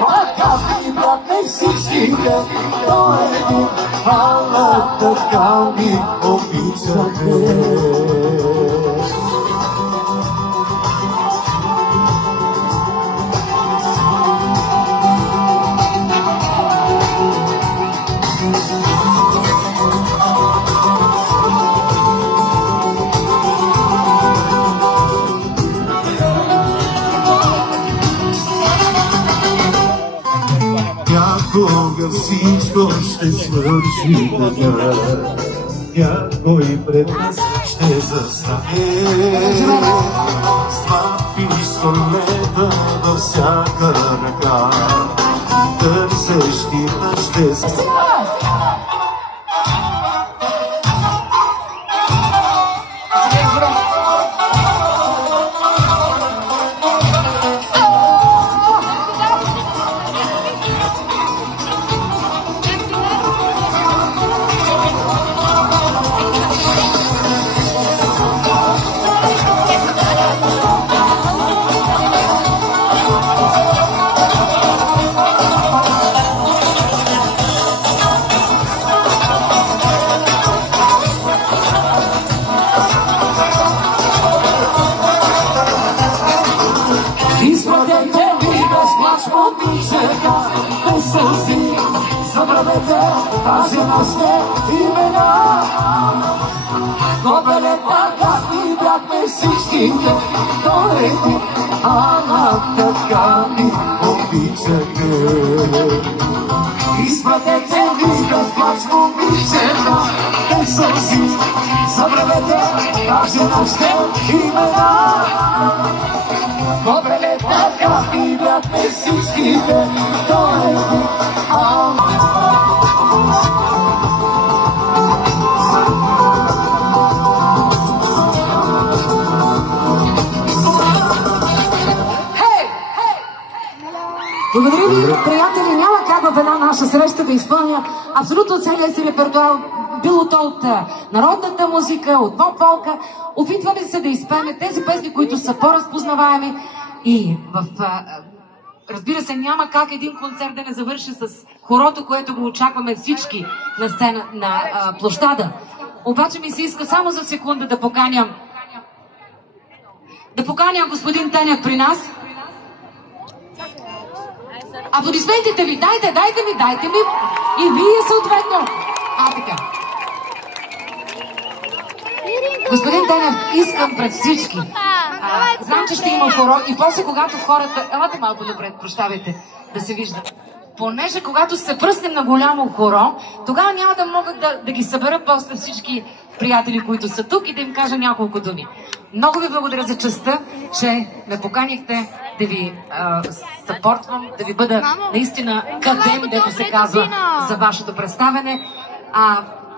Така ми братне всичките, то е един, ала така ми обичате. Някога всичко ще свърши така, някой пред нас ще застане с два пистолета във всяка ръка, търсещи нас ще се... Изпратете ми безплач, момичета, без сълзи, забравете тази нощта имена. Кобелета, как ни бяхме всичките, то е ти, ама така ми обичате. Изпратете ми безплач, момичета, без сълзи, забравете тази нощта имена. Кобелета, как ни бяхме всичките, то е ти, Благодаря ви, приятели. Няма как в една наша среща да изпълня абсолютно целия си репертуар, било то от народната музика, от поп-фолка. Опитваме се да изпеем тези песни, които са по-разпознаваеми. И разбира се, няма как един концерт да не завърши с хорото, което го очакваме всички на сцена, на площада. Обаче ми се иска само за секунда да поканям господин Тенев при нас. Аплодисментите ви, дайте ми и вие съответно. Така. Господин Тенев, искам пред всички. Знам, че ще има хоро и после когато хората... Елате малко напред, прощавайте, да се вижда. Понеже когато се пръснем на голямо хоро, тогава няма да мога да ги събера после всички приятели, които са тук и да им кажа няколко думи. Много ви благодаря за честта, че ме поканихте да ви съпортвам, да ви бъда наистина кадем, дето се казва, за вашето представяне.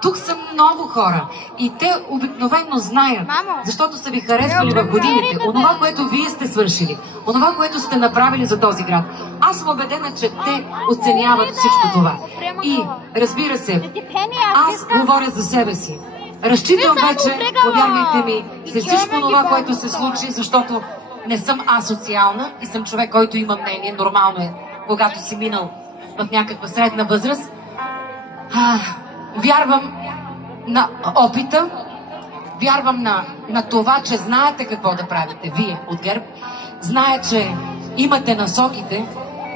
Тук са много хора и те обикновено знаят, защото са ви харесвали в годините, онова, което вие сте свършили, онова, което сте направили за този град. Аз съм убедена, че те оценяват всичко това. И, разбира се, аз говоря за себе си. Разчитам вече, повярвайте ми, за всичко това, което се случи, защото не съм асоциална и съм човек, който има мнение. Нормално е, когато си минал в някаква средна възраст. Вярвам на опита, вярвам на това, че знаете какво да правите вие от ГЕРБ. Зная, че имате насоките,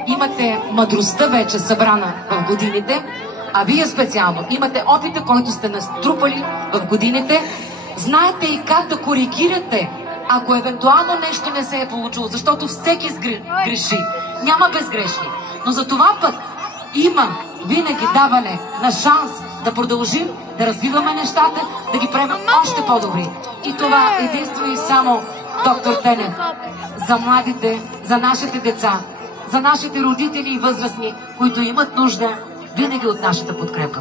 имате мъдростта вече събрана в годините, а вие специално имате опита, който сте натрупали в годините. Знаете и как да коригирате, ако евентуално нещо не се е получило, защото всеки греши. Няма безгрешни. Но за това пък има винаги даване на шанс да продължим, да развиваме нещата, да ги правим още по-добри. И това единствено и само, доктор Тенев, за младите, за нашите деца, за нашите родители и възрастни, които имат нужда винаги от нашата подкрепа.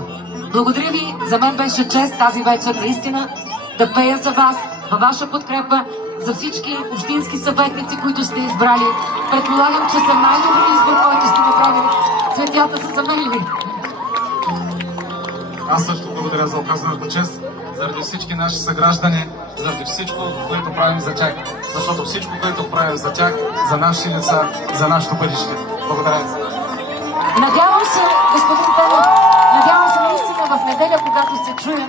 Благодаря ви, за мен беше чест тази вечер наистина да пея за вас, във ваша подкрепа, за всички общински съветници, които сте избрали. Предполагам, че съм най-добри избор, който сте направили. Цветята са заменили. Аз също благодаря за оказаната чест, заради всички наши съграждани, заради всичко, което правим за тях. Защото всичко, което правим за тях, за нашите деца, за нашето бъдеще. Благодаря. Надявам се, господин Тенев, надявам се наистина в неделя, когато се чуем,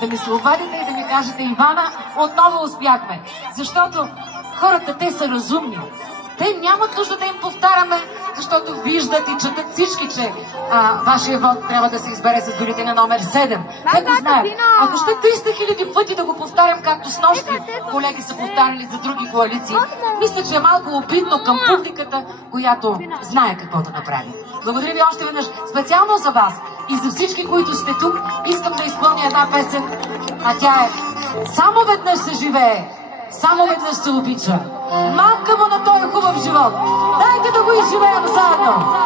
да ми се обадите и да ми кажете: Ивана, отново успяхме. Защото хората, те са разумни. Те нямат нужда да им повтаряме, защото виждат и четат всички, че вашия вод трябва да се избере с бюлетина номер 7. Те го знаят. Ако ще 300 000 пъти да го повтарям, както с нощи колеги са повтаряли за други коалиции, мисля, че е малко обидно към публиката, която знае какво да направи. Благодаря ви още веднъж. Специално за вас и за всички, които сте тук, искам да изпълня една песен, а тя е "Само веднъж се живее, само веднъж се обича. Мамка му на този хубав живот. Дайте да го изживеем заедно!"